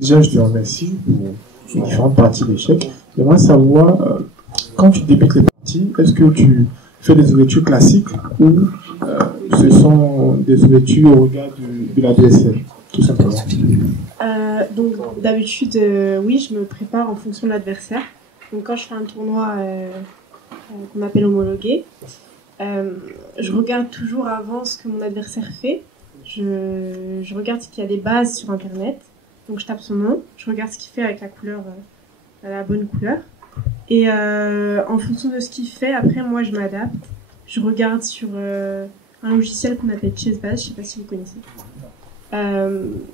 Déjà, je te remercie pour les différentes parties d'échecs. J'aimerais savoir, quand tu débutes les parties, est-ce que tu fais des ouvertures classiques ou ce sont des ouvertures au regard de l'adversaire, tout simplement? Donc d'habitude, oui, je me prépare en fonction de l'adversaire. Donc quand je fais un tournoi qu'on appelle homologué, je regarde toujours avant ce que mon adversaire fait. Je regarde s'il y a des bases sur Internet. Donc je tape son nom, je regarde ce qu'il fait avec la couleur, la bonne couleur. Et en fonction de ce qu'il fait, après moi je m'adapte. Je regarde sur un logiciel qu'on appelle Chessbase, je sais pas si vous connaissez.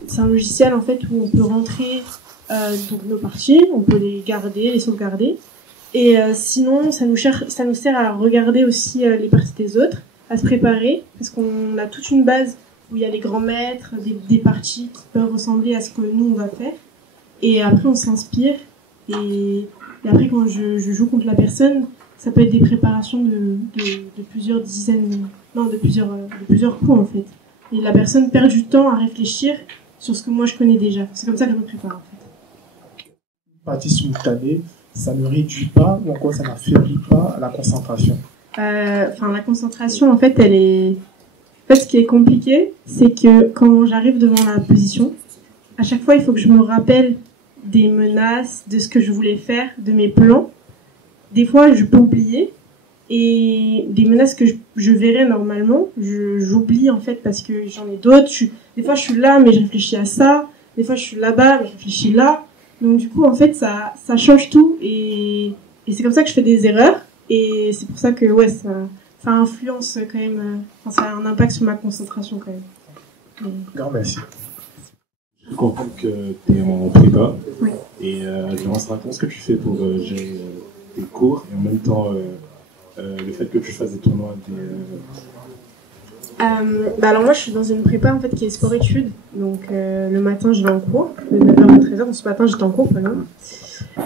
C'est un logiciel en fait où on peut rentrer donc nos parties, on peut les garder, les sauvegarder. Et sinon, ça nous sert à regarder aussi les parties des autres, à se préparer, parce qu'on a toute une base où il y a les grands maîtres, des parties qui peuvent ressembler à ce que nous on va faire. Et après, on s'inspire. Et après, quand je joue contre la personne, ça peut être des préparations de plusieurs dizaines, non, de plusieurs coups en fait. Et la personne perd du temps à réfléchir sur ce que moi je connais déjà. C'est comme ça que je me prépare en fait. Partie simultanée, ça ne réduit pas ou encore ça n'affaiblit pas la concentration? La concentration en fait, elle est... En fait, ce qui est compliqué, c'est que quand j'arrive devant la position, à chaque fois, il faut que je me rappelle des menaces, de ce que je voulais faire, de mes plans. Des fois, je peux oublier. Et des menaces que je verrais normalement, j'oublie en fait parce que j'en ai d'autres. Des fois, je suis là, mais je réfléchis à ça. Des fois, je suis là-bas, mais je réfléchis là. Donc, du coup, en fait, ça change tout. Et c'est comme ça que je fais des erreurs. Et c'est pour ça que, ouais, ça influence quand même, ça a un impact sur ma concentration quand même. Grand merci. Je comprends que tu es en prépa. Oui. Et j'aimerais savoir comment est-ce que tu fais pour gérer tes cours et en même temps le fait que tu fasses des tournois. Alors moi je suis dans une prépa en fait qui est sport-études. Donc le matin je vais en cours de 9h à 13h. Donc ce matin j'étais en cours de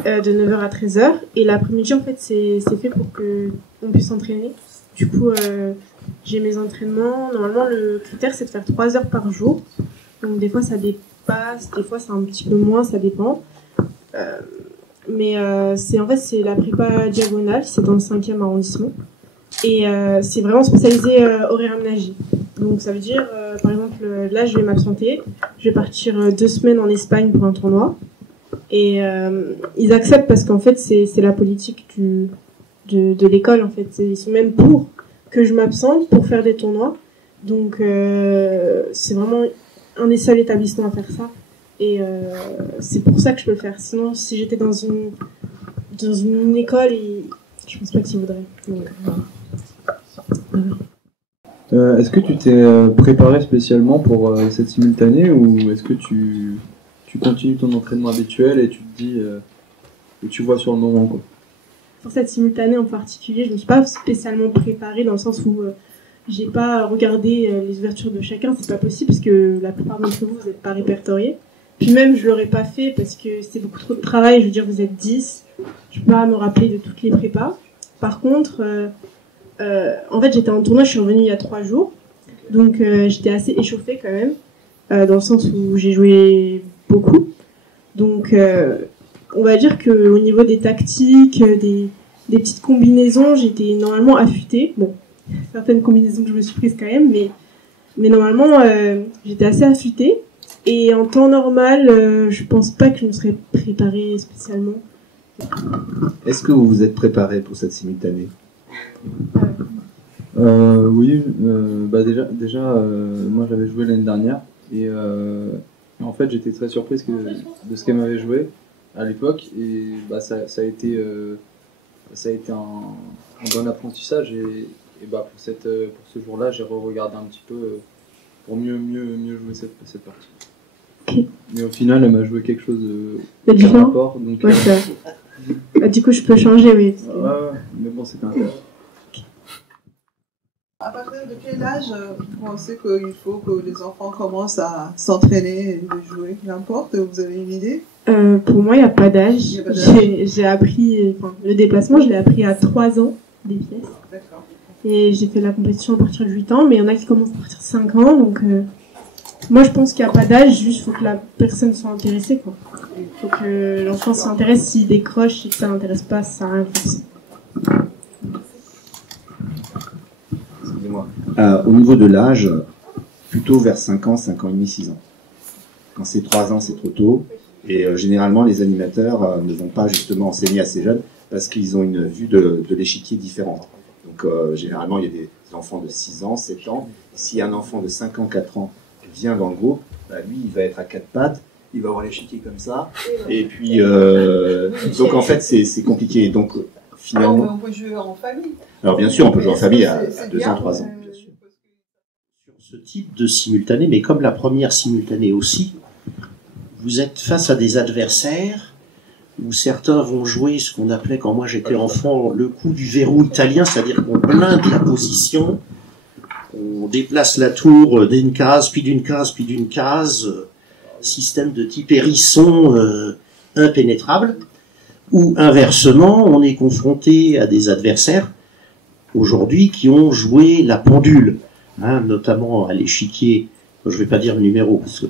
9h à 13h. Et l'après-midi en fait c'est fait pour qu'on puisse s'entraîner. Du coup, j'ai mes entraînements. Normalement, le critère, c'est de faire 3 heures par jour. Donc, des fois, ça dépasse. Des fois, c'est un petit peu moins. Ça dépend. Mais c'est la prépa diagonale. C'est dans le 5e arrondissement. Et c'est vraiment spécialisé horaire aménagé. Donc, ça veut dire, par exemple, là, je vais m'absenter. Je vais partir 2 semaines en Espagne pour un tournoi. Et ils acceptent parce qu'en fait, c'est la politique de l'école en fait, ils sont même pour que je m'absente pour faire des tournois. Donc c'est vraiment un des seuls établissements à faire ça et c'est pour ça que je peux le faire. Sinon si j'étais dans une école, je pense pas qu'ils voudraient. Donc, voilà. Est-ce que tu t'es préparé spécialement pour cette simultanée ou est-ce que tu continues ton entraînement habituel et tu te dis et tu vois sur le moment quoi? Pour cette simultanée en particulier, je me suis pas spécialement préparée dans le sens où j'ai pas regardé les ouvertures de chacun, c'est pas possible parce que la plupart d'entre vous n'êtes pas répertoriés. Puis même je l'aurais pas fait parce que c'est beaucoup trop de travail, je veux dire vous êtes 10, je peux pas me rappeler de toutes les prépas. Par contre, en fait j'étais en tournoi, je suis revenue il y a 3 jours, donc j'étais assez échauffée quand même, dans le sens où j'ai joué beaucoup. Donc on va dire qu'au niveau des tactiques, des petites combinaisons, j'étais normalement affûtée. Bon, certaines combinaisons que je me suis prises quand même, mais normalement, j'étais assez affûtée. Et en temps normal, je pense pas que je me serais préparée spécialement. Est-ce que vous vous êtes préparé pour cette simultanée? Oui, déjà moi j'avais joué l'année dernière et en fait j'étais très surprise de ce qu'elle m'avait joué à l'époque et ça a été un bon apprentissage et pour ce jour-là j'ai re-regardé un petit peu pour mieux jouer cette partie. Okay. Mais au final elle m'a joué quelque chose de différent. Rapport, donc du coup je peux changer, oui. Ouais, mais bon c'était intéressant. À partir de quel âge vous pensez qu'il faut que les enfants commencent à s'entraîner et de jouer? N'importe, vous avez une idée? Pour moi, il n'y a pas d'âge. J'ai appris, le déplacement, je l'ai appris à 3 ans, des pièces. D'accord. Et j'ai fait la compétition à partir de 8 ans, mais il y en a qui commencent à partir de 5 ans, donc moi je pense qu'il n'y a pas d'âge, juste faut que la personne soit intéressée, quoi. Faut que l'enfant s'intéresse, s'il décroche et que ça l'intéresse pas, ça sert à rien de forcer. Excusez-moi. Au niveau de l'âge, plutôt vers 5 ans, 5 ans et demi, 6 ans. Quand c'est 3 ans, c'est trop tôt. Et généralement, les animateurs ne vont pas justement enseigner à ces jeunes parce qu'ils ont une vue de l'échiquier différente. Donc généralement, il y a des enfants de 6 ans, 7 ans. Si un enfant de 5 ans, 4 ans vient dans le groupe, bah, lui, il va être à 4 pattes, il va avoir l'échiquier comme ça. Et puis, donc en fait, c'est compliqué. Donc finalement... Alors, on peut jouer en famille. Alors bien sûr, on peut jouer en famille à 2 ans, 3 ans. Bien sûr. Sur ce type de simultané, mais comme la première simultanée aussi, vous êtes face à des adversaires où certains vont jouer ce qu'on appelait, quand moi j'étais enfant, le coup du verrou italien, c'est-à-dire qu'on blinde la position, on déplace la tour d'une case, puis d'une case, puis d'une case, système de type hérisson impénétrable, ou inversement, on est confronté à des adversaires aujourd'hui qui ont joué la pendule, hein, notamment à l'échiquier. Je ne vais pas dire le numéro, parce que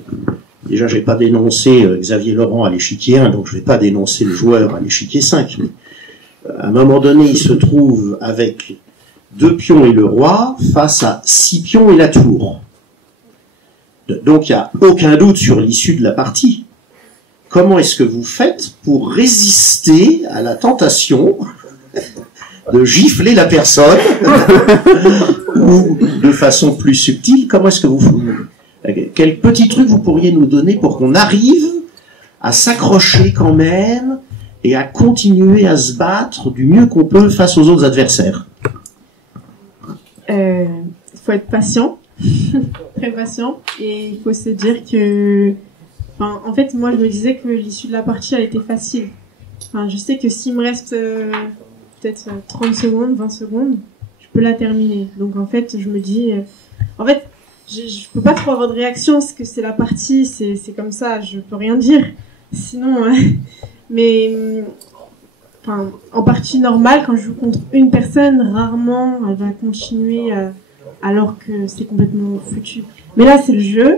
déjà j'ai pas dénoncé Xavier Laurent à l'échiquier 1, donc je vais pas dénoncer le joueur à l'échiquier 5. Mais à un moment donné, il se trouve avec 2 pions et le roi face à 6 pions et la tour. Donc il n'y a aucun doute sur l'issue de la partie. Comment est-ce que vous faites pour résister à la tentation de gifler la personne ou de façon plus subtile, comment est-ce que vous faites? Quel petit truc vous pourriez nous donner pour qu'on arrive à s'accrocher quand même et à continuer à se battre du mieux qu'on peut face aux autres adversaires? Il faut être patient, très patient, et il faut se dire que... Enfin, en fait, moi, je me disais que l'issue de la partie, elle était facile. Enfin, je sais que s'il me reste peut-être 30 secondes, 20 secondes, je peux la terminer. Donc, en fait, je me dis... en fait, je peux pas trop avoir de réaction, parce que c'est la partie, c'est comme ça, je peux rien dire. Sinon... mais... Enfin, en partie normale, quand je joue contre une personne, rarement elle va continuer alors que c'est complètement foutu. Mais là, c'est le jeu.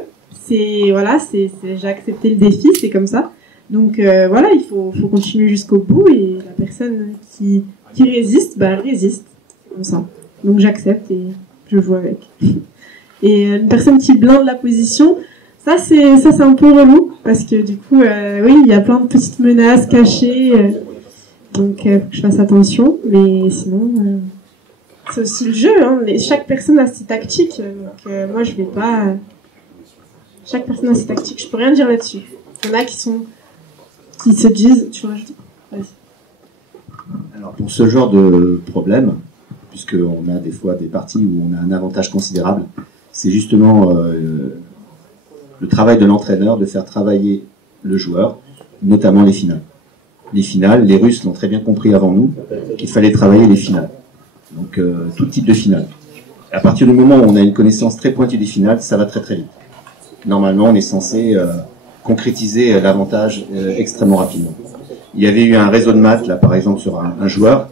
Voilà, j'ai accepté le défi, c'est comme ça. Donc voilà, il faut continuer jusqu'au bout et la personne qui résiste, bah elle résiste, comme ça. Donc j'accepte et je joue avec. Et une personne qui blinde la position, ça c'est un peu relou parce que du coup, oui, il y a plein de petites menaces cachées, donc faut que je fasse attention. Mais sinon, c'est aussi le jeu, hein. Mais chaque personne a ses tactiques, donc moi je vais pas. Chaque personne a ses tactiques, je peux rien dire là-dessus. Il y en a qui se disent... Tu veux rajouter ? Vas-y. Alors pour ce genre de problème, puisqu'on a des fois des parties où on a un avantage considérable, c'est justement le travail de l'entraîneur de faire travailler le joueur, notamment les finales. Les finales, les Russes l'ont très bien compris avant nous, qu'il fallait travailler les finales. Donc tout type de finale. À partir du moment où on a une connaissance très pointue des finales, ça va très très vite. Normalement, on est censé concrétiser l'avantage extrêmement rapidement. Il y avait eu un réseau de maths, là, par exemple, sur un joueur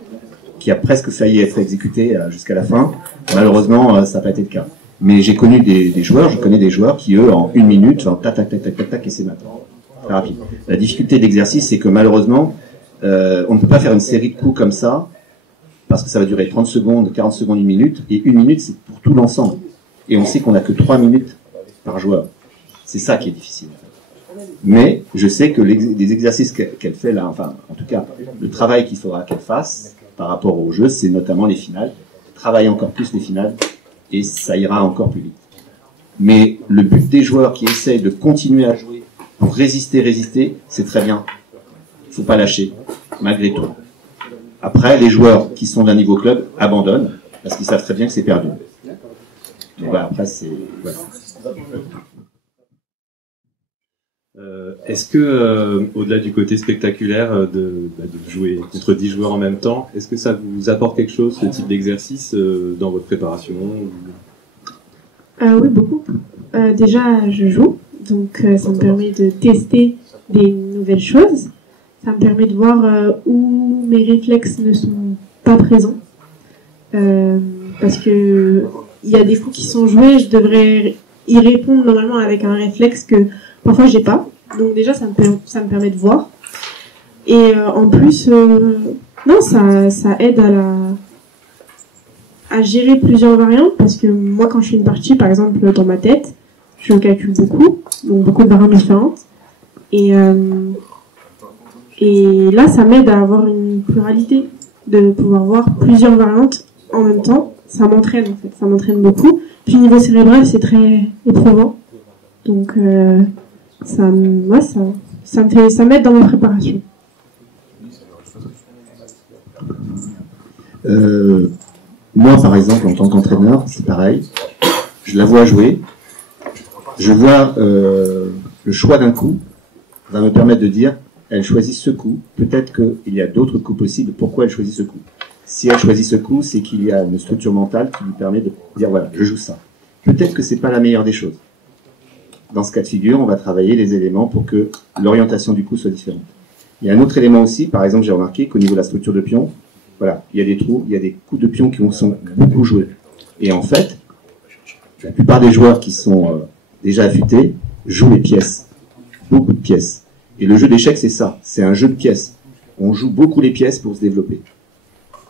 qui a presque failli être exécuté jusqu'à la fin. Malheureusement, ça n'a pas été le cas. Mais j'ai connu je connais des joueurs qui, eux, en 1 minute, tac, tac, tac, tac, tac, tac, et c'est maintenant. Très rapide. La difficulté de l'exercice, c'est que malheureusement, on ne peut pas faire une série de coups comme ça, parce que ça va durer 30 secondes, 40 secondes, 1 minute, et 1 minute, c'est pour tout l'ensemble. Et on sait qu'on n'a que 3 minutes par joueur. C'est ça qui est difficile. Mais je sais que les exercices qu'elle fait là, enfin, en tout cas, le travail qu'il faudra qu'elle fasse par rapport au jeu, c'est notamment les finales. Travailler encore plus les finales, et ça ira encore plus vite. Mais le but des joueurs qui essayent de continuer à jouer pour résister, c'est très bien. Il ne faut pas lâcher, malgré tout. Après, les joueurs qui sont d'un niveau club abandonnent, parce qu'ils savent très bien que c'est perdu. Donc voilà, après, c'est... Voilà. Est-ce que, au-delà du côté spectaculaire de jouer contre 10 joueurs en même temps, est-ce que ça vous apporte quelque chose, ce type d'exercice, dans votre préparation? Oui, beaucoup. Déjà, je joue, donc ça me permet de tester des nouvelles choses. Ça me permet de voir où mes réflexes ne sont pas présents. Parce que il y a des coups qui sont joués, je devrais ils répondent normalement avec un réflexe que parfois j'ai pas. Donc déjà, ça me permet de voir. Et en plus, non, ça aide à gérer plusieurs variantes, parce que moi, quand je fais une partie, par exemple, dans ma tête, je calcule beaucoup, donc beaucoup de variantes différentes. Et là, ça m'aide à avoir une pluralité, de pouvoir voir plusieurs variantes en même temps. Ça m'entraîne, en fait, ça m'entraîne beaucoup. Puis niveau cérébral, c'est très éprouvant. Donc, ça m'aide dans ma préparation. Moi, par exemple, en tant qu'entraîneur, c'est pareil. Je la vois jouer. Je vois le choix d'un coup va me permettre de dire, elle choisit ce coup. Peut-être qu'il y a d'autres coups possibles. Pourquoi elle choisit ce coup? Si elle choisit ce coup, c'est qu'il y a une structure mentale qui lui permet de dire, voilà, je joue ça. Peut-être que c'est pas la meilleure des choses. Dans ce cas de figure, on va travailler les éléments pour que l'orientation du coup soit différente. Il y a un autre élément aussi, par exemple, j'ai remarqué qu'au niveau de la structure de pion, voilà, il y a des trous, il y a des coups de pion qui sont beaucoup joués. Et en fait, la plupart des joueurs qui sont déjà affûtés jouent les pièces. Beaucoup de pièces. Et le jeu d'échecs, c'est ça. C'est un jeu de pièces. On joue beaucoup les pièces pour se développer.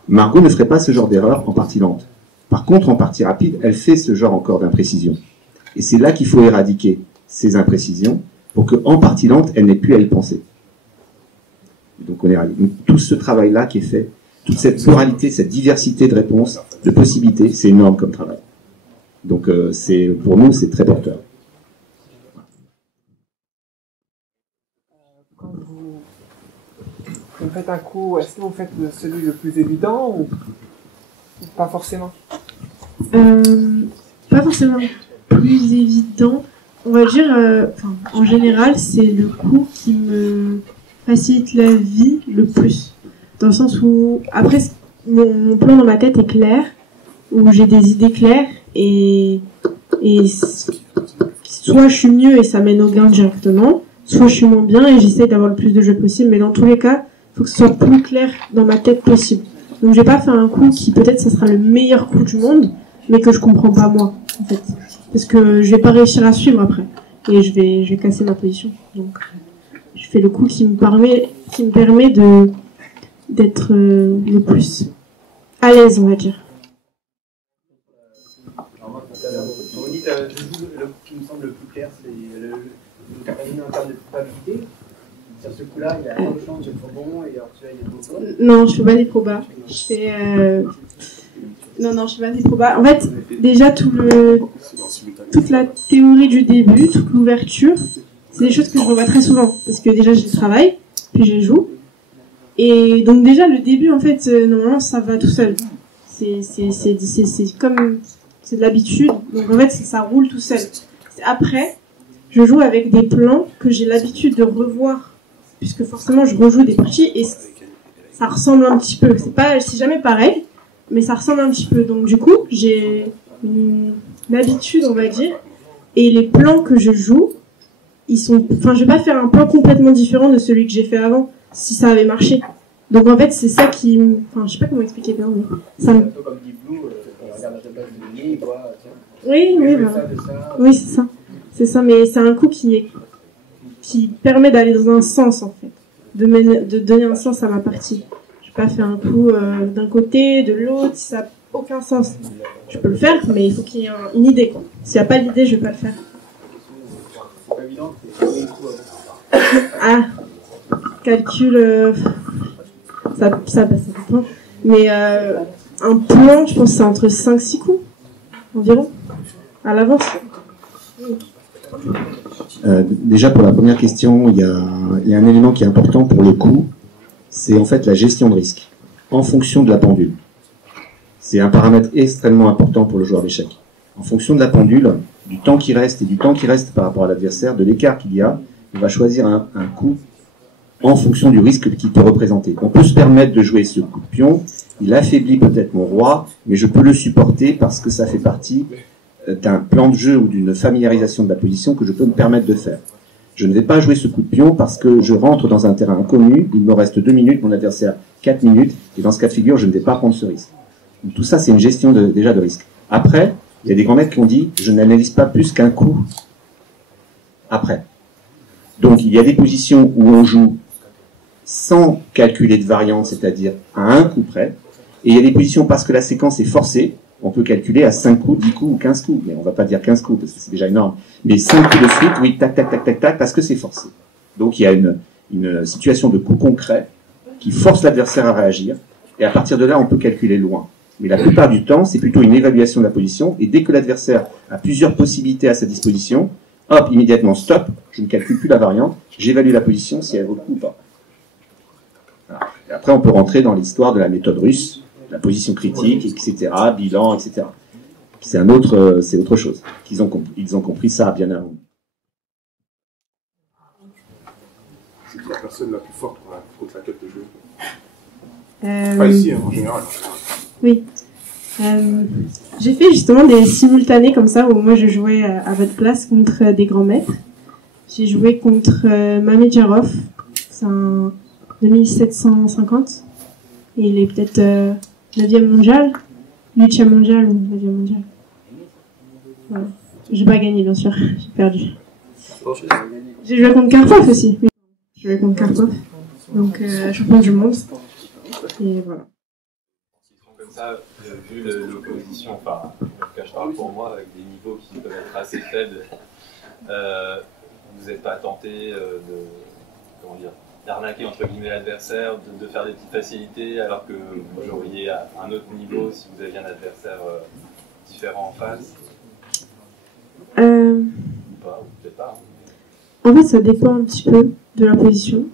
Margot ne ferait pas ce genre d'erreur en partie lente. Par contre, en partie rapide, elle fait ce genre encore d'imprécision. Et c'est là qu'il faut éradiquer ces imprécisions pour qu'en partie lente, elle n'ait plus à y penser. Donc on éradique. Donc, tout ce travail-là qui est fait, toute cette pluralité, cette diversité de réponses, de possibilités, c'est énorme comme travail. Donc pour nous, c'est très porteur. Quand vous faites un coup, est-ce que vous faites celui le plus évident ou pas forcément? Pas forcément plus évident. On va dire, en général, c'est le coup qui me facilite la vie le plus. Dans le sens où, après, mon plan dans ma tête est clair, où j'ai des idées claires, et soit je suis mieux et ça mène au gain directement, soit je suis moins bien et j'essaie d'avoir le plus de jeux possible, mais dans tous les cas, il faut que ce soit plus clair dans ma tête possible. Donc je vais pas faire un coup qui peut-être ça sera le meilleur coup du monde, mais que je comprends pas moi, en fait. Parce que je vais pas réussir à suivre après. Et je vais casser ma position. Donc je fais le coup qui me permet d'être le plus à l'aise, on va dire. Vous dites le coup qui me semble le plus clair, c'est le en termes de probabilité. Sur ce coup-là, il y a pas de chance d'être bon et alors celui-là, il y a beaucoup. Non, je fais pas des probas. Je fais non, je fais pas des probas. En fait, déjà toute la théorie du début, toute l'ouverture, c'est des choses que je revois très souvent parce que déjà je travaille, puis je joue. Et donc déjà le début, en fait, normalement ça va tout seul. C'est comme c'est de l'habitude. Donc en fait ça roule tout seul. Après, je joue avec des plans que j'ai l'habitude de revoir, puisque forcément je rejoue des parties et ça ressemble un petit peu. C'est jamais pareil, mais ça ressemble un petit peu. Donc du coup, j'ai une habitude, on va dire, et les plans que je joue, je vais pas faire un plan complètement différent de celui que j'ai fait avant, si ça avait marché. Donc en fait, c'est ça qui, je sais pas comment expliquer bien, mais ça me... Un peu comme Deep Blue, on regarde la base de données, il voit, tiens. Oui, voilà. Oui, c'est ça. C'est ça, mais c'est un coup qui permet d'aller dans un sens, en fait. De donner un sens à ma partie. Je vais pas faire un coup d'un côté, de l'autre, ça n'a aucun sens. Je peux le faire, mais il faut qu'il y ait une idée, quoi. S'il n'y a pas d'idée, je vais pas le faire. C'est pas évident, c'est un coup Ah, calcul, ça dépend. Mais un plan, je pense que c'est entre 5-6 coups, environ, à l'avance. Déjà pour la première question, il y a un élément qui est important pour le coup, c'est en fait la gestion de risque, en fonction de la pendule. C'est un paramètre extrêmement important pour le joueur d'échecs. En fonction de la pendule, du temps qui reste et du temps qui reste par rapport à l'adversaire, de l'écart qu'il y a, on va choisir un coup en fonction du risque qu'il peut représenter. On peut se permettre de jouer ce coup de pion, il affaiblit peut-être mon roi, mais je peux le supporter parce que ça fait partie d'un plan de jeu ou d'une familiarisation de la position que je peux me permettre de faire. Je ne vais pas jouer ce coup de pion parce que je rentre dans un terrain inconnu, il me reste 2 minutes, mon adversaire 4 minutes, et dans ce cas de figure, je ne vais pas prendre ce risque. Donc, tout ça, c'est une gestion déjà de risque. Après, Il y a des grands maîtres qui ont dit « je n'analyse pas plus qu'un coup après ». Donc il y a des positions où on joue sans calculer de variante, c'est-à-dire à un coup près, et il y a des positions parce que la séquence est forcée, on peut calculer à 5 coups, 10 coups ou 15 coups, mais on va pas dire 15 coups parce que c'est déjà énorme, mais 5 coups de suite, oui, tac, tac, tac, tac, tac, parce que c'est forcé. Donc il y a une situation de coup concret qui force l'adversaire à réagir, et à partir de là, on peut calculer loin. Mais la plupart du temps, c'est plutôt une évaluation de la position, et dès que l'adversaire a plusieurs possibilités à sa disposition, hop, immédiatement, stop, je ne calcule plus la variante, j'évalue la position si elle vaut le coup ou pas. Voilà. Et après, on peut rentrer dans l'histoire de la méthode russe, la position critique, etc., bilan, etc. C'est autre chose. Ils ont compris ça bien avant. C'est la personne la plus forte contre laquelle tu joues. Pas ici, hein, en général. Oui. J'ai fait justement des simultanés comme ça, où moi je jouais à votre place contre des grands maîtres. J'ai joué contre Mamedjarov, c'est un 2750, et il est peut-être 9e mondial, 8e mondial ou 9e mondial. Voilà. J'ai pas gagné, bien sûr, j'ai perdu. J'ai joué contre Karpov aussi, oui. J'ai joué contre Karpov, donc champion du monde, et voilà. Comme ça, vu l'opposition, enfin, en tout cas je parle pour moi, avec des niveaux qui peuvent être assez faibles, vous n'êtes pas tenté d'arnaquer entre guillemets l'adversaire, de faire des petites facilités, alors que vous joueriez à un autre niveau si vous aviez un adversaire différent en face? Ou pas, ou peut-être pas. En fait, ça dépend un petit peu de la position,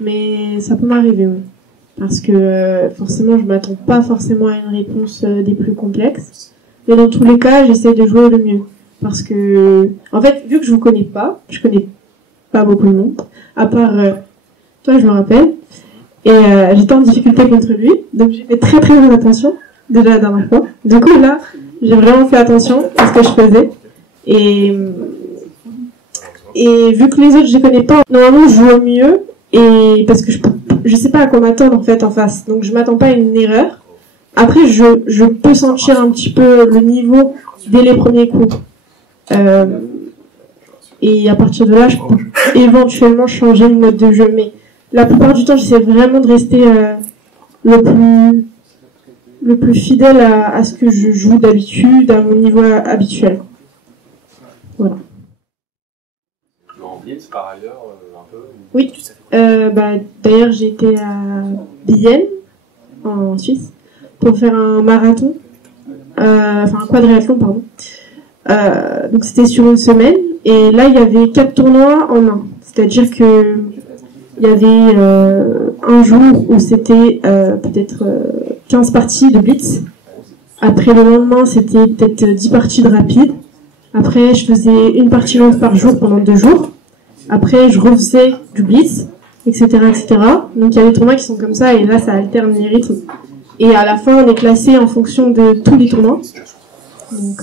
mais ça peut m'arriver, oui. Parce que forcément, je m'attends pas forcément à une réponse des plus complexes. Mais dans tous les cas, j'essaie de jouer le mieux. Parce que, en fait, vu que je connais pas beaucoup de monde, à part toi, je me rappelle, et j'étais en difficulté contre lui, donc j'ai fait très très attention, déjà la dernière fois. Du coup, là, j'ai vraiment fait attention à ce que je faisais. Et vu que les autres, je les connais pas, normalement, je joue au mieux, et parce que je sais pas à quoi m'attendre en fait en face, donc je m'attends pas à une erreur. Après, je peux sentir un petit peu le niveau dès les premiers coups, et à partir de là, je peux éventuellement changer le mode de jeu. Mais la plupart du temps, j'essaie vraiment de rester le plus fidèle à ce que je joue d'habitude, à mon niveau habituel. Voilà. En blitz par ailleurs, un peu. Oui. D'ailleurs, j'ai été à Bienne, en Suisse, pour faire un marathon, un quadriathlon, pardon. Donc c'était sur une semaine, et là il y avait 4 tournois en un. C'est-à-dire que il y avait un jour où c'était peut-être 15 parties de blitz. Après le lendemain, c'était peut-être 10 parties de rapide. Après, je faisais une partie longue par jour pendant 2 jours. Après, je refaisais du blitz, etc., etc. Donc, il y a des tournois qui sont comme ça, et là, ça alterne les rythmes. Et à la fin, on est classé en fonction de tous les tournois. Donc,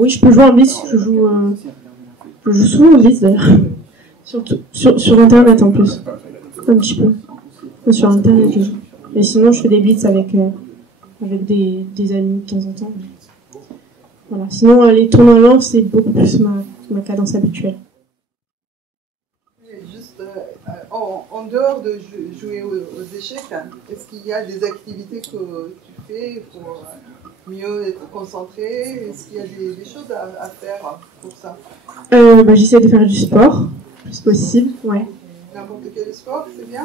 oui, je peux jouer en blitz. Je joue souvent en blitz, d'ailleurs. Surtout sur Internet, en plus. Un petit peu. Sur Internet, je joue. Mais sinon, je fais des blitz avec des amis de temps en temps. Voilà. Sinon, les tournois longs, c'est beaucoup plus ma cadence habituelle. Juste, en dehors de jouer aux échecs, est-ce qu'il y a des activités que tu fais pour mieux être concentré? Est-ce qu'il y a des choses à faire pour ça? J'essaie de faire du sport, le plus possible, ouais. N'importe quel sport, c'est bien?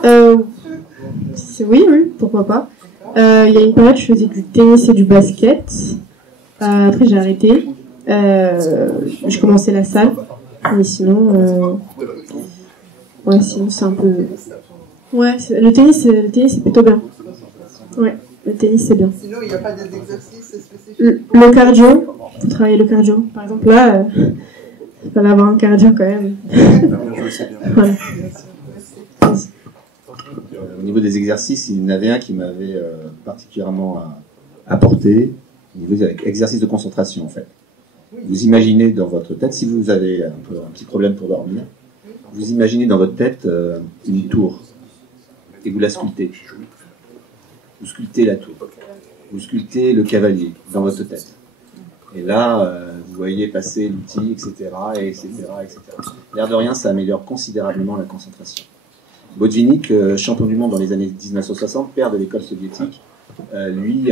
Oui, pourquoi pas. Il y a une période, je faisais du tennis et du basket. Après, j'ai arrêté. J'ai commencé la salle. Mais sinon, sinon c'est un peu... Ouais, le tennis, c'est plutôt bien. Ouais, le tennis, c'est bien. Sinon, il n'y a pas des exercices spécifiques? Le cardio, faut travailler le cardio. Par exemple, là, il fallait avoir un cardio quand même. Voilà. Au niveau des exercices, il y en avait un qui m'avait particulièrement apporté, au niveau des exercices de concentration, en fait. Vous imaginez dans votre tête, si vous avez un petit problème pour dormir, vous imaginez dans votre tête une tour, et vous la sculptez. Vous sculptez la tour. vous sculptez le cavalier dans votre tête. Et là, vous voyez passer l'outil, etc., etc., etc. L'air de rien, ça améliore considérablement la concentration. Botvinnik, champion du monde dans les années 1960, père de l'école soviétique, lui,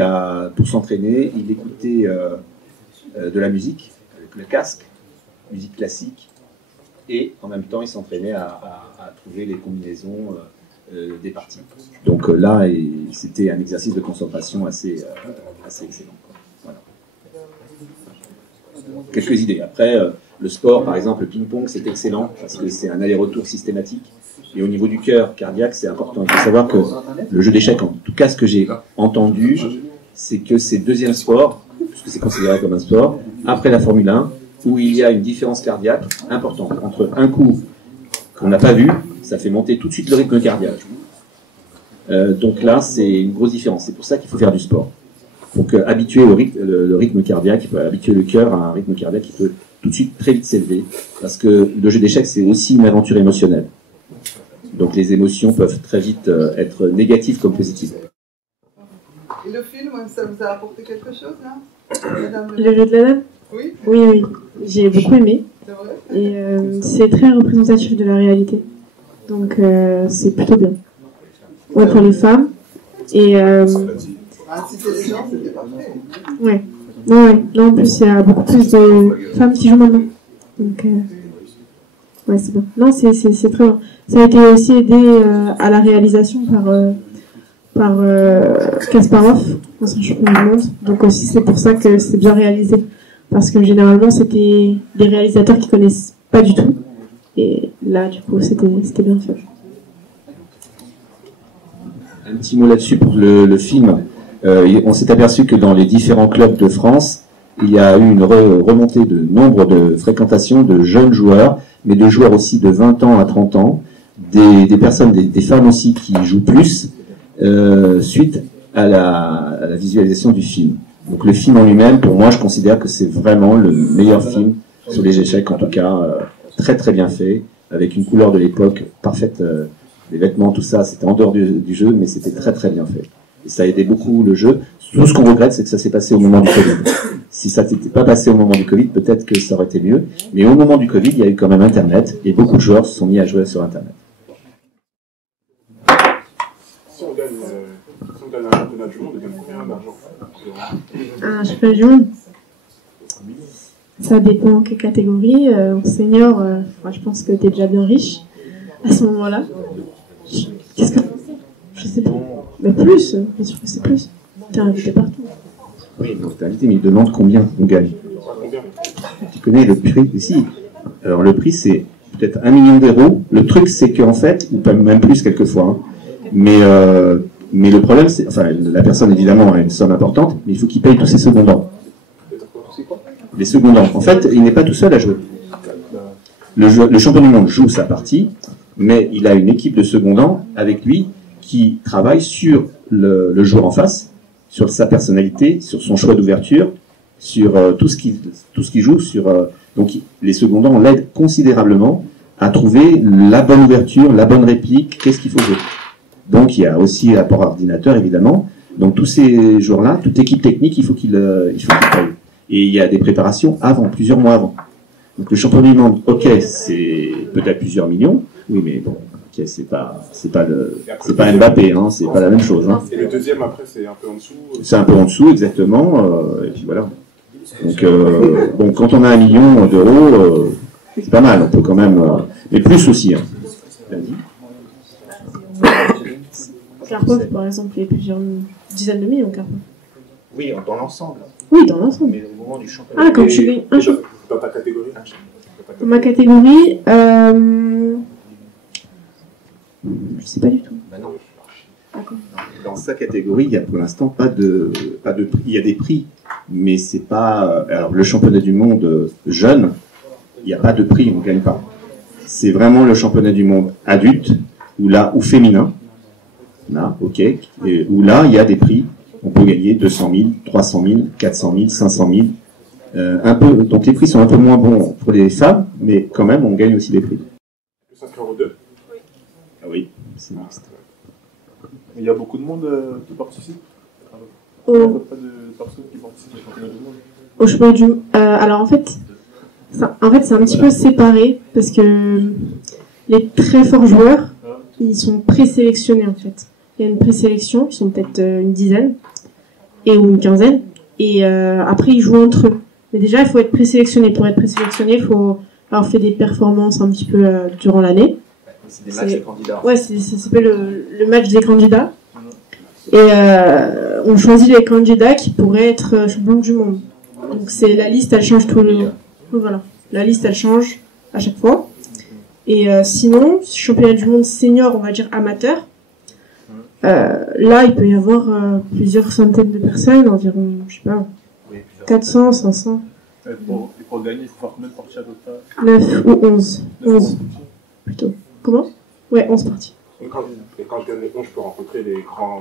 pour s'entraîner, il écoutait de la musique, avec le casque, musique classique, et en même temps, il s'entraînait à trouver les combinaisons des parties. Donc là, c'était un exercice de concentration assez excellent. Voilà. Quelques idées. Après, le sport, par exemple, le ping-pong, c'est excellent, parce que c'est un aller-retour systématique. Et au niveau du cœur cardiaque, c'est important. Il faut savoir que le jeu d'échecs, en tout cas ce que j'ai entendu, c'est que c'est le deuxième sport, puisque c'est considéré comme un sport, après la Formule 1, où il y a une différence cardiaque importante. Entre un coup qu'on n'a pas vu, ça fait monter tout de suite le rythme cardiaque. Donc là, c'est une grosse différence. C'est pour ça qu'il faut faire du sport. Donc habituer le rythme cardiaque, habituer le cœur à un rythme cardiaque qui peut tout de suite très vite s'élever, parce que le jeu d'échecs, c'est aussi une aventure émotionnelle. Donc les émotions peuvent très vite être négatives comme positives. Et le film, ça vous a apporté quelque chose, là, Madame... Le jeu de la dame? Oui. Oui, oui. J'ai beaucoup aimé. C'est vrai. Et c'est très représentatif de la réalité. Donc c'est plutôt bien. Ouais, pour les femmes. Et... inciter les gens, c'était parfait. Ouais. Ouais. Là, en plus, il y a beaucoup plus de femmes qui jouent maintenant. Donc... ouais, c'est bien. Non, c'est très bien. Ça a été aussi aidé à la réalisation par Kasparov, ancien champion du monde. Donc aussi, c'est pour ça que c'est bien réalisé. Parce que généralement, c'était des réalisateurs qui connaissent pas du tout. Et là, du coup, c'était bien fait. Un petit mot là-dessus pour le film. On s'est aperçu que dans les différents clubs de France, il y a eu une remontée de nombre de fréquentations de jeunes joueurs, mais de joueurs aussi de 20 ans à 30 ans, des personnes, des femmes aussi qui jouent plus, suite à la visualisation du film. Donc le film en lui-même, pour moi, je considère que c'est vraiment le meilleur film sur les échecs, en tout cas, très très bien fait, avec une couleur de l'époque parfaite, les vêtements, tout ça, c'était en dehors du jeu, mais c'était très très bien fait. Et ça a aidé beaucoup le jeu. Tout ce qu'on regrette, c'est que ça s'est passé au moment du Covid. Si ça n'était pas passé au moment du Covid, peut-être que ça aurait été mieux. Mais au moment du Covid, il y a eu quand même Internet, et beaucoup de joueurs se sont mis à jouer sur Internet. Si on gagne un championnat du monde, on gagne combien d'argent? Un championnat du monde, ça dépend quelle catégorie. En senior, je pense que tu es déjà bien riche à ce moment-là. Qu'est-ce que je sais pas. Mais plus, bien sûr que c'est plus. T'es invité partout. Oui, donc t'es invité, mais il demande combien on gagne. Tu connais le prix ici. Alors le prix, c'est peut-être 1 million d'euros. Le truc, c'est qu'en fait, ou même plus quelquefois, hein, mais le problème, c'est, enfin, la personne évidemment a une somme importante, mais il faut qu'il paye tous ses secondants. Les secondants. En fait, il n'est pas tout seul à jouer. Le champion du monde joue sa partie, mais il a une équipe de secondants avec lui qui travaille sur le joueur en face, sur sa personnalité, sur son choix d'ouverture, sur tout ce qu'il joue. Donc les secondants l'aident considérablement à trouver la bonne ouverture, la bonne réplique, qu'est-ce qu'il faut jouer. Donc il y a aussi l'apport ordinateur évidemment. Donc tous ces joueurs-là, toute équipe technique, il faut qu'il travaille. Et il y a des préparations avant, plusieurs mois avant. Donc le champion du monde, ok, c'est peut-être plusieurs millions, oui, mais bon, ok, c'est pas Mbappé, hein, c'est pas la même chose. Hein. Et le deuxième après, c'est un peu en dessous. C'est un peu en dessous, exactement. Et puis voilà. Donc bon, quand on a 1 million d'euros, c'est pas mal. On peut quand même, mais plus aussi. Hein. Karpov, par exemple, il y a plusieurs dizaines de millions, Karpov. Oui, dans l'ensemble. Oui, dans l'ensemble. Mais au moment du championnat. Ah, quand tu gagnes un championnat. Dans ta catégorie. Dans ma catégorie, je sais pas du tout. Bah non. Dans sa catégorie, il y a pour l'instant pas de prix. Il y a des prix, mais c'est pas. Alors le championnat du monde jeune, il n'y a pas de prix, on ne gagne pas. C'est vraiment le championnat du monde adulte ou féminin. Là, ok. Où là, il y a des prix. On peut gagner 200 000, 300 000, 400 000, 500 000. Donc les prix sont un peu moins bons pour les femmes, mais quand même, on gagne aussi des prix. Ça se aux deux. Ah oui, c'est mixte. Il y a beaucoup de monde qui participe. Pas de personnes qui participent au championnat du monde. Au championnat du monde. Alors en fait, c'est un petit peu séparé parce que les très forts joueurs, ils sont présélectionnés en fait. Il y a une présélection, ils sont peut-être une dizaine ou une quinzaine, et après ils jouent entre eux. Mais déjà, il faut être présélectionné. Pour être présélectionné, il faut avoir fait des performances un petit peu durant l'année. C'est des matchs de candidats. Ouais, ça s'appelle le match des candidats. Et on choisit les candidats qui pourraient être champions du monde. Donc c'est la liste, elle change voilà. La liste, elle change à chaque fois. Et sinon, championnat du monde senior, on va dire amateur. Là, il peut y avoir plusieurs centaines de personnes, environ, je sais pas, 400, 500. Et pour gagner, il faut faire combien de parties à peu près? 9 ou 11. 11, plutôt. Comment? Ouais, 11 parties. Et quand je gagne les 11, je peux rencontrer les grands,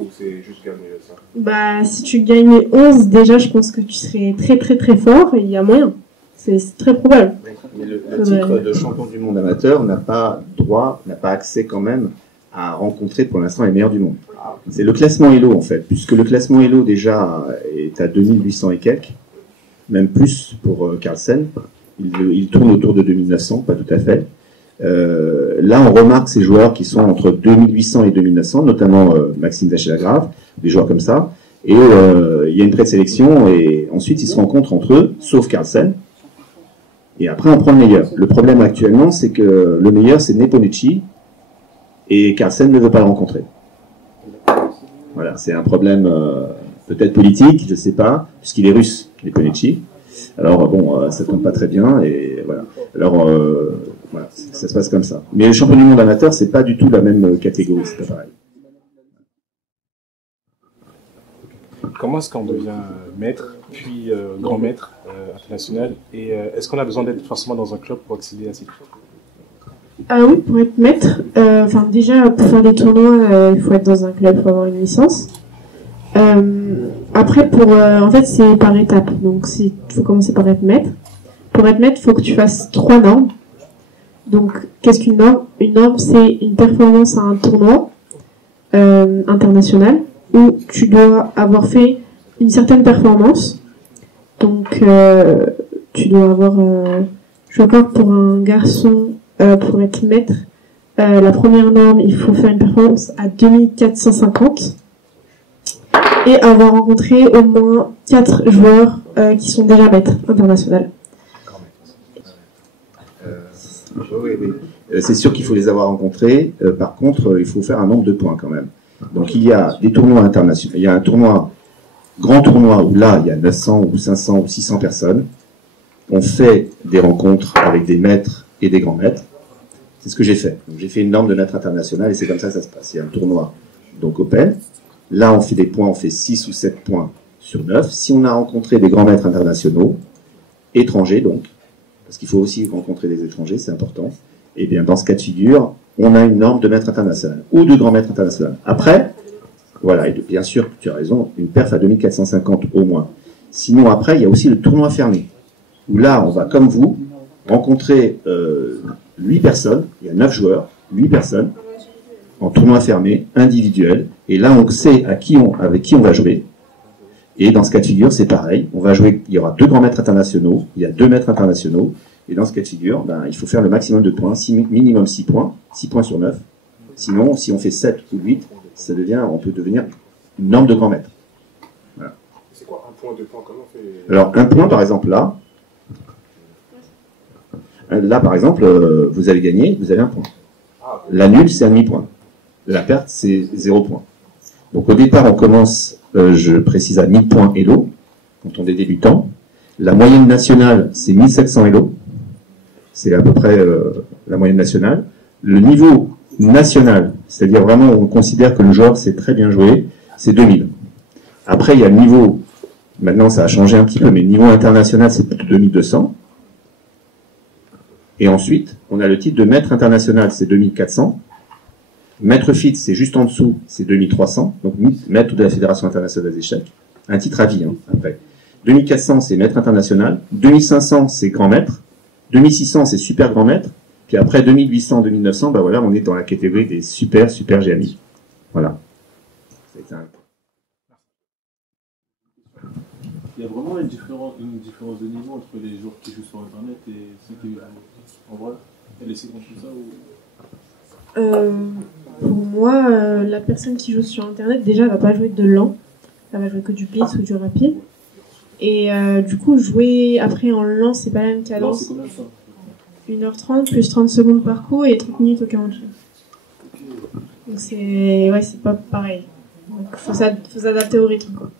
ou c'est juste gagner ça? Bah, si tu gagnes les 11, déjà, je pense que tu serais très très très fort, et il y a moyen. C'est très probable. Mais le titre de champion du monde amateur n'a pas accès quand même à rencontrer pour l'instant les meilleurs du monde. C'est le classement Elo en fait, puisque le classement Elo déjà est à 2800 et quelques, même plus pour Carlsen. Il tourne autour de 2900, pas tout à fait. Là, on remarque ces joueurs qui sont entre 2800 et 2900, notamment Maxime Daché-Lagrave, des joueurs comme ça. Et il y a une présélection et ensuite ils se rencontrent entre eux, sauf Carlsen. Et après, on prend le meilleur. Le problème actuellement, c'est que le meilleur, c'est Nepomucci, et Carlsen ne veut pas le rencontrer. Voilà, c'est un problème peut-être politique, je ne sais pas, puisqu'il est russe, Nepomucci. Alors bon, ça tombe pas très bien, et voilà. Alors voilà, ça se passe comme ça. Mais le champion du monde amateur, c'est pas du tout la même catégorie, c'est pas pareil. Comment est-ce qu'on devient maître, puis grand maître international, et est-ce qu'on a besoin d'être forcément dans un club pour accéder à ces titres? Oui, pour être maître, déjà pour faire des tournois, il faut être dans un club, il faut avoir une licence. Après, en fait, c'est par étapes. Donc, il faut commencer par être maître. Pour être maître, il faut que tu fasses 3 normes. Donc, qu'est-ce qu'une norme? Une norme, c'est une performance à un tournoi international où tu dois avoir fait une certaine performance. Donc, tu dois avoir... je crois que pour un garçon, pour être maître, la première norme, il faut faire une performance à 2450 et avoir rencontré au moins 4 joueurs qui sont déjà maîtres internationaux. Oui. C'est sûr qu'il faut les avoir rencontrés. Par contre, il faut faire un nombre de points quand même. Donc il y a des tournois internationaux. Il y a un grand tournoi où là, il y a 900 ou 500 ou 600 personnes. On fait des rencontres avec des maîtres et des grands maîtres. C'est ce que j'ai fait. Donc, j'ai fait une norme de maître international et c'est comme ça que ça se passe. Il y a un tournoi, donc Open. Là, on fait des points, on fait 6 ou 7 points sur 9. Si on a rencontré des grands maîtres internationaux, étrangers donc, parce qu'il faut aussi rencontrer des étrangers, c'est important, et bien dans ce cas de figure, on a une norme de maître international ou de grand maître international. Après, voilà, et bien sûr, tu as raison, une perf à 2450 au moins. Sinon, après, il y a aussi le tournoi fermé, où là, on va, comme vous, rencontrer 8 personnes, il y a 9 joueurs, 8 personnes, en tournoi fermé, individuel, et là, on sait avec qui on va jouer. Et dans ce cas de figure, c'est pareil. On va jouer, il y aura 2 grands maîtres internationaux, il y a 2 maîtres internationaux, et dans ce cas de figure, il faut faire le maximum de points, minimum 6 points, 6 points sur 9. Sinon, si on fait 7 ou 8, on peut devenir une norme de grand maître. Voilà. C'est quoi un point, 2 points? Comment on fait? Alors, un point, par exemple, là, par exemple, vous avez gagné, vous avez 1 point. La nulle, c'est un demi-point. La perte, c'est 0 point. Donc, au départ, on commence, je précise, à 1000 points Elo, quand on est débutant. La moyenne nationale, c'est 1700 Elo. C'est à peu près la moyenne nationale. Le niveau national, c'est-à-dire vraiment on considère que le joueur s'est très bien joué, c'est 2000. Après, il y a le niveau, maintenant ça a changé un petit peu, mais le niveau international, c'est plutôt 2200. Et ensuite, on a le titre de maître international, c'est 2400. Maître FIT, c'est juste en dessous, c'est 2300. Donc maître de la Fédération internationale des échecs. Un titre à vie, après. 2400, c'est maître international. 2500, c'est grand maître. 2600, c'est super grand maître. Puis après, 2800, 2900, voilà, on est dans la catégorie des super GMI. Voilà. C'est un Il y a vraiment une différence de niveau entre les joueurs qui jouent sur Internet et ceux qui jouent en vrai. Elle est si grande que ça ou... Pour moi, la personne qui joue sur Internet, déjà, elle va pas jouer de lent. Elle va jouer que du blitz ou du rapide. Et du coup, jouer après en lent, c'est pas la même cadence. C'est combien ça 1h30 plus 30 secondes par coup et 30 minutes au 48. Donc c'est pas pareil. Donc faut s'adapter au rythme, quoi.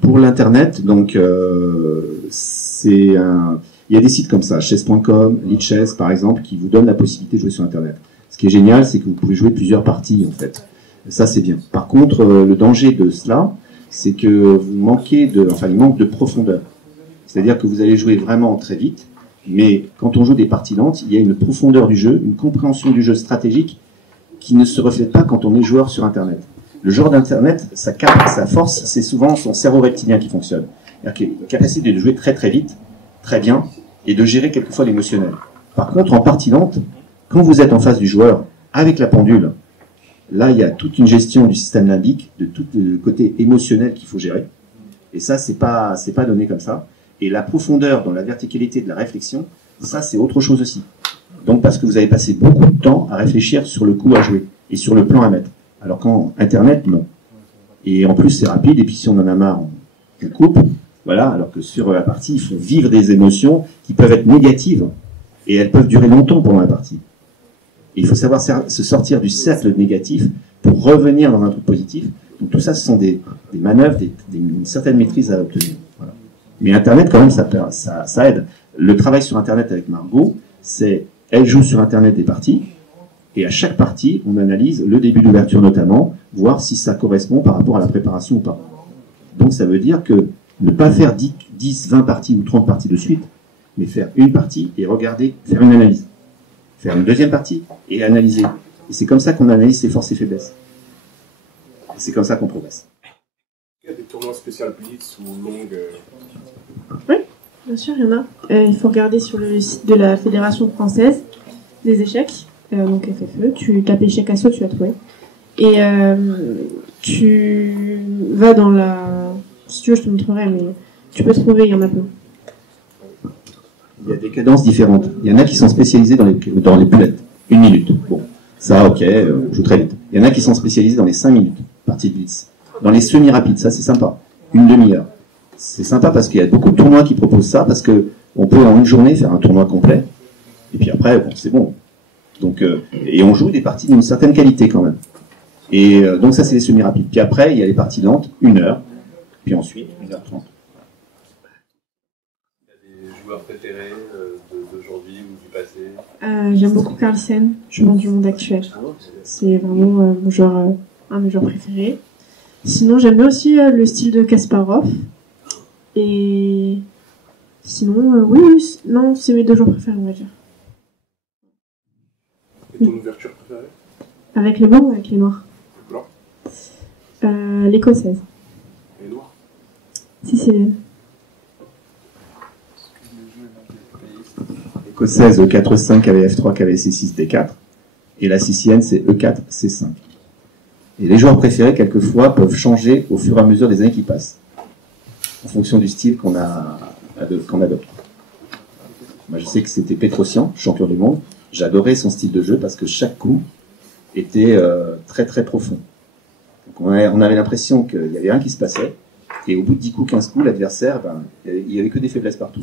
Pour l'internet, donc il y a des sites comme ça, chess.com, Lichess par exemple, qui vous donnent la possibilité de jouer sur internet. Ce qui est génial, c'est que vous pouvez jouer plusieurs parties en fait. Ça c'est bien. Par contre, le danger de cela, c'est que il manque de profondeur. C'est-à-dire que vous allez jouer vraiment très vite, mais quand on joue des parties lentes, il y a une profondeur du jeu, une compréhension du jeu stratégique qui ne se reflète pas quand on est joueur sur internet. Le joueur d'internet, sa force, c'est souvent son cerveau reptilien qui fonctionne. C'est-à-dire qu'il a la capacité de jouer très très vite, très bien, et de gérer quelquefois l'émotionnel. Par contre, en partie lente, quand vous êtes en face du joueur, avec la pendule, là, il y a toute une gestion du système limbique, de tout le côté émotionnel qu'il faut gérer. Et ça, c'est pas donné comme ça. Et la profondeur dans la verticalité de la réflexion, ça, c'est autre chose aussi. Donc, parce que vous avez passé beaucoup de temps à réfléchir sur le coup à jouer et sur le plan à mettre. Alors qu'en Internet, non. Et en plus, c'est rapide. Et puis, si on en a marre, on coupe. Voilà. Alors que sur la partie, il faut vivre des émotions qui peuvent être négatives. Et elles peuvent durer longtemps pendant la partie. Et il faut savoir se sortir du cercle négatif pour revenir dans un truc positif. Donc, tout ça, ce sont des manœuvres, une certaine maîtrise à obtenir. Voilà. Mais Internet, quand même, ça aide. Le travail sur Internet avec Margot, c'est, elle joue sur Internet des parties. Et à chaque partie, on analyse le début d'ouverture notamment, voir si ça correspond par rapport à la préparation ou pas. Donc ça veut dire que ne pas faire 10, 20 parties ou 30 parties de suite, mais faire une partie et regarder, faire une analyse. Faire une deuxième partie et analyser. Et c'est comme ça qu'on analyse ses forces et faiblesses. Et c'est comme ça qu'on progresse. Il y a des tournois spéciaux Blitz ou longues Oui, bien sûr, il y en a. Il faut regarder sur le site de la Fédération française des échecs. Donc FFE, tu tapes échec asso, tu vas trouver. Et tu vas dans la... Si tu veux, je te montrerai, mais tu peux trouver, il y en a plein. Il y a des cadences différentes. Il y en a qui sont spécialisés dans les bullets. 1 minute. Bon, ça, ok, on joue très vite. Il y en a qui sont spécialisés dans les 5 minutes, partie de blitz. Dans les semi-rapides, ça c'est sympa. 1 demi-heure. C'est sympa parce qu'il y a beaucoup de tournois qui proposent ça, parce que on peut en une journée faire un tournoi complet. Et puis après, bon, c'est bon. Donc, et on joue des parties d'une certaine qualité quand même. Et donc ça c'est les semi-rapides. Puis après il y a les parties lentes, 1 heure. Puis ensuite 1h30. Il y a des joueurs préférés d'aujourd'hui ou du passé? J'aime beaucoup Carlsen, joueur du monde actuel. C'est vraiment mon joueur, un de mes joueurs préférés. Sinon j'aime bien aussi le style de Kasparov. Et sinon, oui, non, c'est mes 2 joueurs préférés, on va dire. Et ton ouverture préférée? Avec les blancs ou avec les noirs? Les blancs. L'écossaise. Les noirs? Si, c'est... L'écossaise E4-5, KV-F3, KV-C6, D4. Et la sicilienne, c'est E4, C5. Et les joueurs préférés, quelquefois, peuvent changer au fur et à mesure des années qui passent, en fonction du style qu'on adopte. Moi, je sais que c'était Petrosian, champion du monde. J'adorais son style de jeu parce que chaque coup était très très profond. Donc on avait l'impression qu'il y avait rien qui se passait, et au bout de 10 coups, 15 coups, l'adversaire, il n'y avait que des faiblesses partout.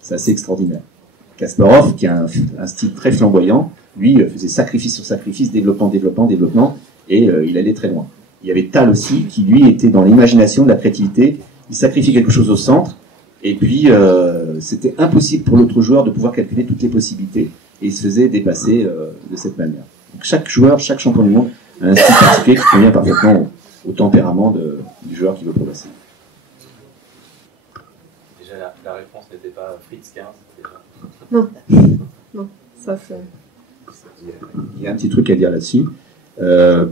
C'est assez extraordinaire. Kasparov, qui a un style très flamboyant, lui faisait sacrifice sur sacrifice, développement, et il allait très loin. Il y avait Tal aussi, qui lui était dans l'imagination, de la créativité, il sacrifiait quelque chose au centre, et puis c'était impossible pour l'autre joueur de pouvoir calculer toutes les possibilités, et il se faisait dépasser de cette manière. Donc chaque joueur, chaque champion du monde a un style particulier qui convient parfaitement au tempérament du joueur qui veut progresser. Déjà, la réponse n'était pas Fritz 15 déjà. Non, ça c'est... Il y a un petit truc à dire là-dessus.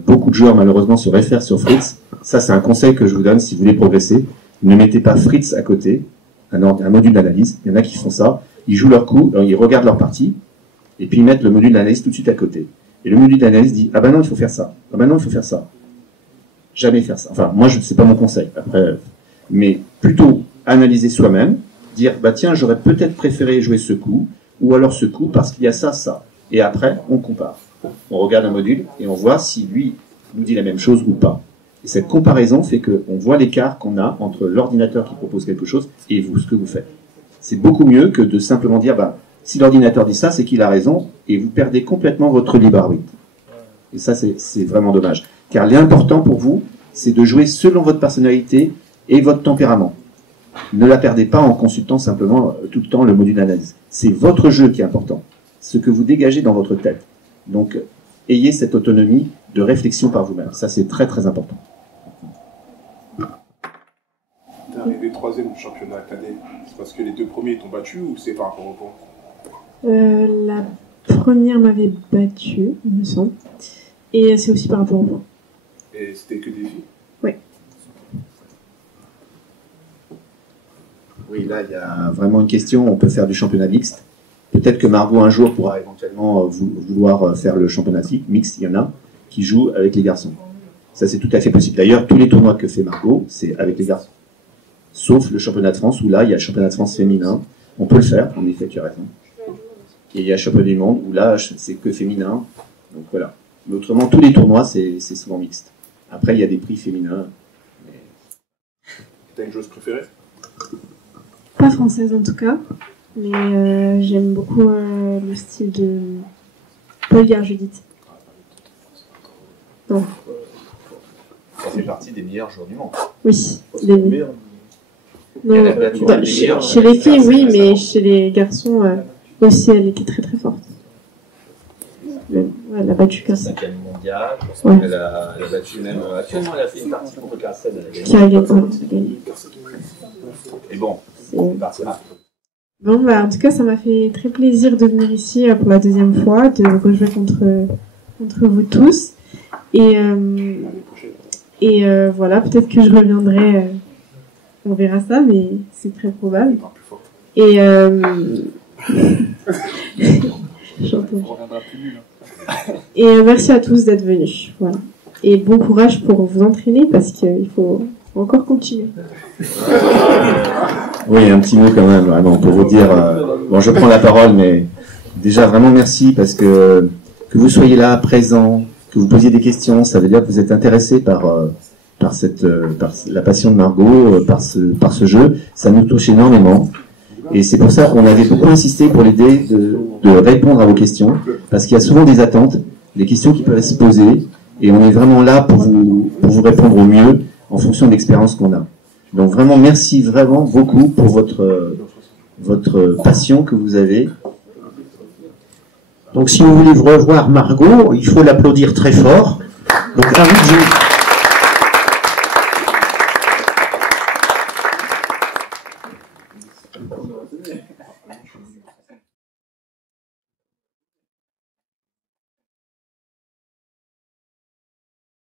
Beaucoup de joueurs malheureusement se réfèrent sur Fritz. Ça c'est un conseil que je vous donne si vous voulez progresser. Ne mettez pas Fritz à côté, un module d'analyse. Il y en a qui font ça. Ils jouent leur coup, ils regardent leur partie, et puis ils mettent le module d'analyse tout de suite à côté. Et le module d'analyse dit « Ah ben non, il faut faire ça. Ah ben non, il faut faire ça. » jamais faire ça. Enfin, moi, c'est pas mon conseil. Après, mais plutôt analyser soi-même, dire, bah tiens, j'aurais peut-être préféré jouer ce coup, ou alors ce coup parce qu'il y a ça, ça. Et après, on compare. On regarde un module et on voit si lui nous dit la même chose ou pas. Et cette comparaison fait qu'on voit l'écart qu'on a entre l'ordinateur qui propose quelque chose et vous, ce que vous faites. C'est beaucoup mieux que de simplement dire, bah, si l'ordinateur dit ça, c'est qu'il a raison, et vous perdez complètement votre libre arbitre. Et ça, c'est vraiment dommage. Car l'important pour vous, c'est de jouer selon votre personnalité et votre tempérament. Ne la perdez pas en consultant simplement tout le temps le module d'analyse. C'est votre jeu qui est important, ce que vous dégagez dans votre tête. Donc, ayez cette autonomie de réflexion par vous-même. Ça, c'est très très important. T'es arrivé 3e au championnat cadet. C'est parce que les 2 premiers t'ont battu ou c'est par rapport au point? La première m'avait battu, il me semble. Et c'est aussi par rapport au point. Et c'était que des filles? Oui. Oui, là, il y a vraiment une question. On peut faire du championnat mixte. Peut-être que Margot, un jour, pourra éventuellement vouloir faire le championnat mixte. Il y en a qui jouent avec les garçons. Ça, c'est tout à fait possible. D'ailleurs, tous les tournois que fait Margot, c'est avec les garçons. Sauf le championnat de France, où là, il y a le championnat de France féminin. On peut le faire, en effet, tu as raison. Et il y a le championnat du monde, où là, c'est que féminin. Donc voilà. Mais autrement, tous les tournois, c'est souvent mixte. Après, il y a des prix féminins. Mais... T'as une joueuse préférée? Pas française en tout cas, mais j'aime beaucoup le style de Paul Judith. Non. Ça fait partie des meilleurs joueurs du monde. Oui, les meilleurs. Non, bah, chez les filles, oui, mais chez les garçons aussi, elle était très très forte. Elle a battu Carsten. 5e mondial. Ouais. Elle a battu même. Actuellement, elle a fait une partie contre Carsten. Qui a gagné. Et bon, c'est parti là. Bon, bah, en tout cas, ça m'a fait très plaisir de venir ici pour la 2e fois, de rejouer contre vous tous. Et voilà, peut-être que je reviendrai. On verra ça, mais c'est très probable. Et et merci à tous d'être venus. Voilà. Et bon courage pour vous entraîner parce qu'il faut encore continuer. Oui, un petit mot quand même, vraiment, pour vous dire. Bon, je prends la parole, mais déjà vraiment merci parce que vous soyez là, présents, que vous posiez des questions, ça veut dire que vous êtes intéressés par la passion de Margot, par ce jeu. Ça nous touche énormément. Et c'est pour ça qu'on avait beaucoup insisté pour l'aider de répondre à vos questions, parce qu'il y a souvent des attentes, des questions qui peuvent se poser, et on est vraiment là pour vous répondre au mieux en fonction de l'expérience qu'on a. Donc vraiment, merci vraiment beaucoup pour votre passion que vous avez. Donc si vous voulez revoir Margot, il faut l'applaudir très fort. Donc à vous de jouer.